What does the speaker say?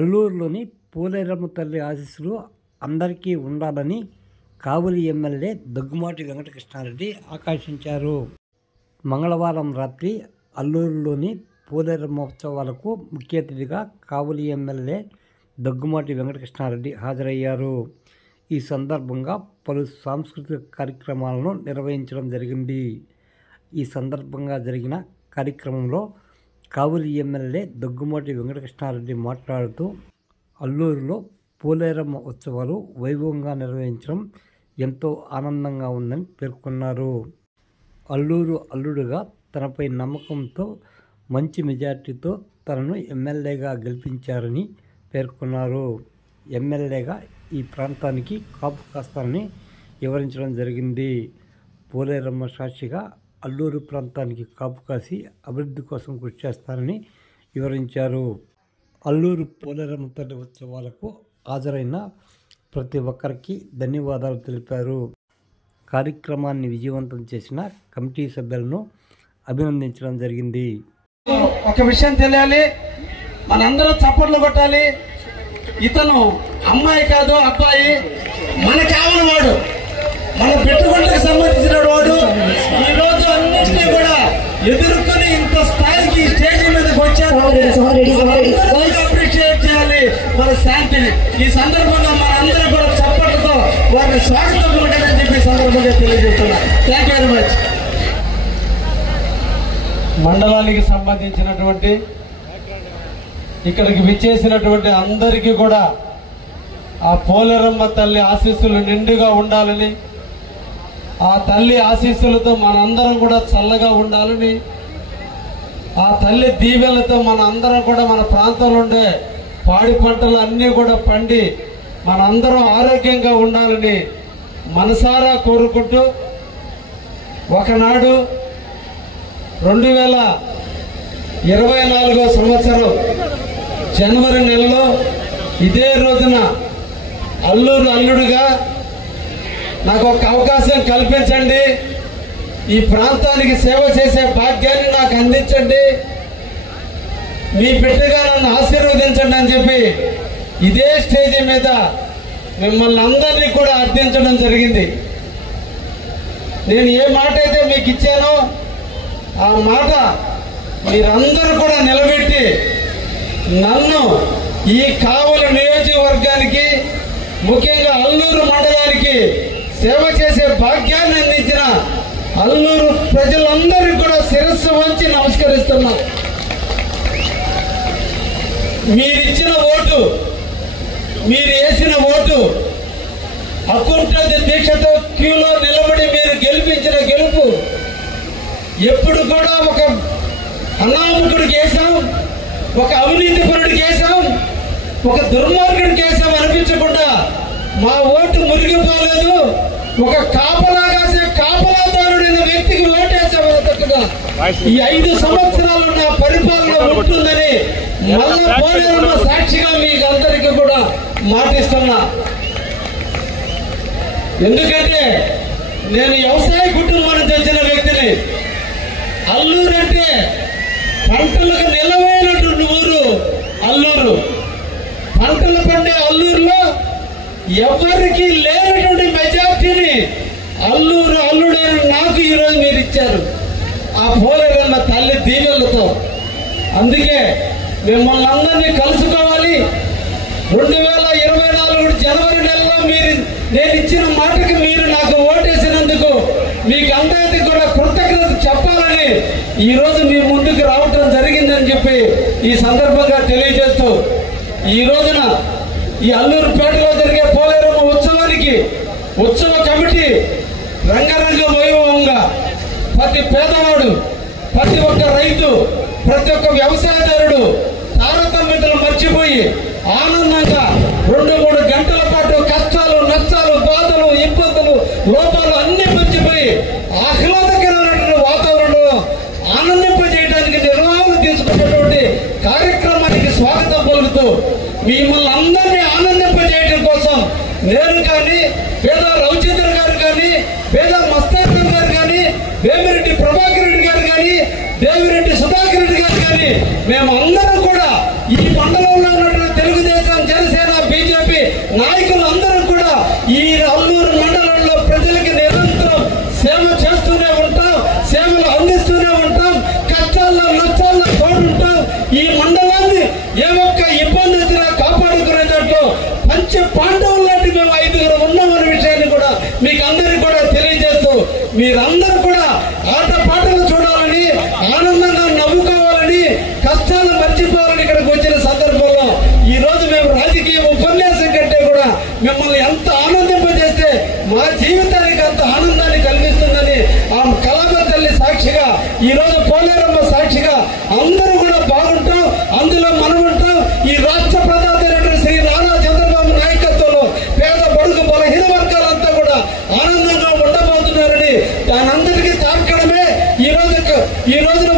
అల్లూరులోని పోలేరమ్మ తల్లి ఆశీస్సులు అందరికీ ఉండాలని కావలి ఎమ్మెల్యే దగ్గుమాటి వెంకటకృష్ణారెడ్డి ఆకాంక్షించారు. మంగళవారం రాత్రి అల్లూరులోని పోలేరమ్మ ఉత్సవాలకు ముఖ్య అతిథిగా కావలి ఎమ్మెల్యే దగ్గుమాటి వెంకటకృష్ణారెడ్డి హాజరయ్యారు. ఈ సందర్భంగా పలు సాంస్కృతిక కార్యక్రమాలను నిర్వహించడం జరిగింది. ఈ సందర్భంగా జరిగిన కార్యక్రమంలో కావలి ఎమ్మెల్యే దగ్గుమాటి వెంకటకృష్ణారెడ్డి మాట్లాడుతూ అల్లూరులో పోలేరమ్మ ఉత్సవాలు వైభవంగా నిర్వహించడం ఎంతో ఆనందంగా ఉందని పేర్కొన్నారు. అల్లూరు అల్లుడుగా తనపై నమ్మకంతో మంచి మెజార్టీతో తనను ఎమ్మెల్యేగా గెలిపించారని పేర్కొన్నారు. ఎమ్మెల్యేగా ఈ ప్రాంతానికి కాపు కాస్తానని వివరించడం జరిగింది. పోలేరమ్మ సాక్షిగా అల్లూరు ప్రాంతానికి కాపు కాసి అభివృద్ధి కోసం కృషి చేస్తానని వివరించారు. అల్లూరు పోలేరమ్మ తల్లి ఉత్సవాలకు హాజరైన ప్రతి ఒక్కరికి ధన్యవాదాలు తెలిపారు. కార్యక్రమాన్ని విజయవంతం చేసిన కమిటీ సభ్యులను అభినందించడం జరిగింది. ఒక విషయం తెలియాలి, మనందరూ చప్పట్లు కొట్టాలి. ఇతను అమ్మాయి కాదు, అబ్బాయి, మన కావలి వాడు, మన పెట్టుబడులకు సంబంధించిన వాడు. ఈ రోజు అన్నింటినీ కూడా ఎదుర్కొని ఇంత స్థాయికి స్టేజ్ మీదకి వచ్చారు. అప్రిషియేట్ చేయాలి మన శాంతిని. ఈ సందర్భంగా మనందరూ కూడా చప్పట్లతో వారిని స్వాగతం పలకాలని చెప్పి సందర్భంగా తెలియజేస్తున్నా. Thank you very much. మండలానికి సంబంధించినటువంటి ఇక్కడికి విచ్చేసినటువంటి అందరికీ కూడా ఆ పోలేరమ్మ తల్లి ఆశీస్సులు నిండుగా ఉండాలని, ఆ తల్లి ఆశీస్సులతో మనందరం కూడా చల్లగా ఉండాలని, ఆ తల్లి దీవెనలతో మన అందరం కూడా మన ప్రాంతంలో ఉండే పాడి పంటలు అన్నీ కూడా పండి మనందరం ఆరోగ్యంగా ఉండాలని మనసారా కోరుకుంటూ, ఒకనాడు 2024 సంవత్సరం జనవరి నెలలో ఇదే రోజున అల్లూరు అల్లుడుగా నాకు ఒక అవకాశం కల్పించండి, ఈ ప్రాంతానికి సేవ చేసే భాగ్యాన్ని నాకు అందించండి, మీ బిడ్డగా నన్ను ఆశీర్వదించండి అని చెప్పి ఇదే స్టేజీ మీద మిమ్మల్ని అందరినీ కూడా అర్థించడం జరిగింది. నేను ఏ మాట అయితే మీకు ఇచ్చానో ఆ మాట మీరందరూ కూడా నిలబెట్టి నన్ను ఈ కావలి నియోజకవర్గానికి, ముఖ్యంగా అల్లూరు మండలానికి సేవ చేసే భాగ్యాన్ని అందించిన అల్లూరు ప్రజలందరికీ కూడా శిరస్సు వంచి నమస్కరిస్తున్నా. మీరిచ్చిన ఓటు, మీరు వేసిన ఓటు, అకుంఠ దీక్షతో క్యూలో నిలబడి మీరు గెలిపించిన గెలుపు ఎప్పుడు కూడా ఒక అనామకుడికి వేసాం, ఒక అవినీతి పరుడికి వేసాం, ఒక దుర్మార్గుడికి వేసాం అనిపించకుండా మా ఓటు మురిగిపోలేదు. ఒక కాపలా కాసే కాపలాదారుడైన వ్యక్తికి ఓటేసామన్నట్టుగా ఈ 5 సంవత్సరాలు నా పరిపాలన ఉంటుందని మళ్ళా పోలేరమ్మ సాక్షిగా మీకు అందరికీ కూడా మాటిస్తున్నా. ఎందుకంటే నేను వ్యవసాయ కుటుంబానికి తెచ్చిన వ్యక్తిని. అల్లూరు అంటే పంటలకు నిలవైనటువంటి ఊరు అల్లూరు. పంటలు పండే అల్లూరులో ఎవరికి లేనటువంటి మెజార్టీని అల్లూరు అల్లుడైన నాకు ఈరోజు మీరు ఇచ్చారు ఆ పోలేరమ్మ తల్లి దీవెనలతో. అందుకే మిమ్మల్ని అందరినీ కలుసుకోవాలి. 2024 జనవరి నెలలో నేను ఇచ్చిన మాటకి మీరు నాకు ఓటేసినందుకు మీకు అందరికీ కూడా కృతజ్ఞత చెప్పాలని ఈరోజు మీ ముందుకు రావటం జరిగిందని చెప్పి ఈ సందర్భంగా తెలియజేస్తూ, ఈ రోజున ఈ అల్లూరుపేటలో జరిగే పోలేరమ్మ ఉత్సవానికి ఉత్సవ కమిటీ రంగరంగ వైభవంగా ప్రతి పేదవాడు, ప్రతి ఒక్క రైతు, ప్రతి ఒక్క వ్యవసాయదారుడు తారతమ్యతలు మర్చిపోయి ఆనందంగా 2-3 గంటల పాటు కష్టాలు, నష్టాలు, బాధలు, ఇబ్బందులు, లోపాలు అన్ని మర్చిపోయి ఆహ్లాదకరమైనటువంటి వాతావరణంలో ఆనందింపజేయడానికి నిర్వహణ తీసుకున్నటువంటి కార్యక్రమానికి స్వాగతం పలుకుతూ మిమ్మల్ని అందరినీ ఆనందింపజేయడం కోసం నేను కానీ, పేద రవిచంద్ర గారు కానీ, పేద మస్తాన్ గారు కానీ, వేమిరెడ్డి ప్రభాకర్ రెడ్డి గారు కానీ, దేవిరెడ్డి సుధాకర్ రెడ్డి గారు కానీ, మేము అందరం కూడా ఈ మండలంలో ఉన్నటువంటి తెలుగుదేశం ఆటపాటలు చూడాలని, ఆనందంగా నవ్వుకోవాలని, కష్టాలు మర్చిపోవాలని ఇక్కడికి వచ్చిన సందర్భంలో ఈ రోజు మేము రాజకీయ ఉపన్యాసం కంటే కూడా మిమ్మల్ని ఎంత ఆనందింపజేస్తే మా జీవితానికి అంత ఆనందాన్ని కలిగిస్తుందని ఆ కళామ తల్లి సాక్షిగా, ఈ రోజు పోలేరమ్మ సాక్షిగా అందరూ కూడా బాగుంటాం, అందులో మనం ఉంటాం. ఈ రాష్ట్ర ప్రధాని శ్రీ నారా చంద్రబాబు నాయకత్వంలో పేద బడుగు బలహీన వర్గాలంతా కూడా ఆనందంగా ఉండబోతున్నారని దానందరికీ తార్కడమే ఈ రోజున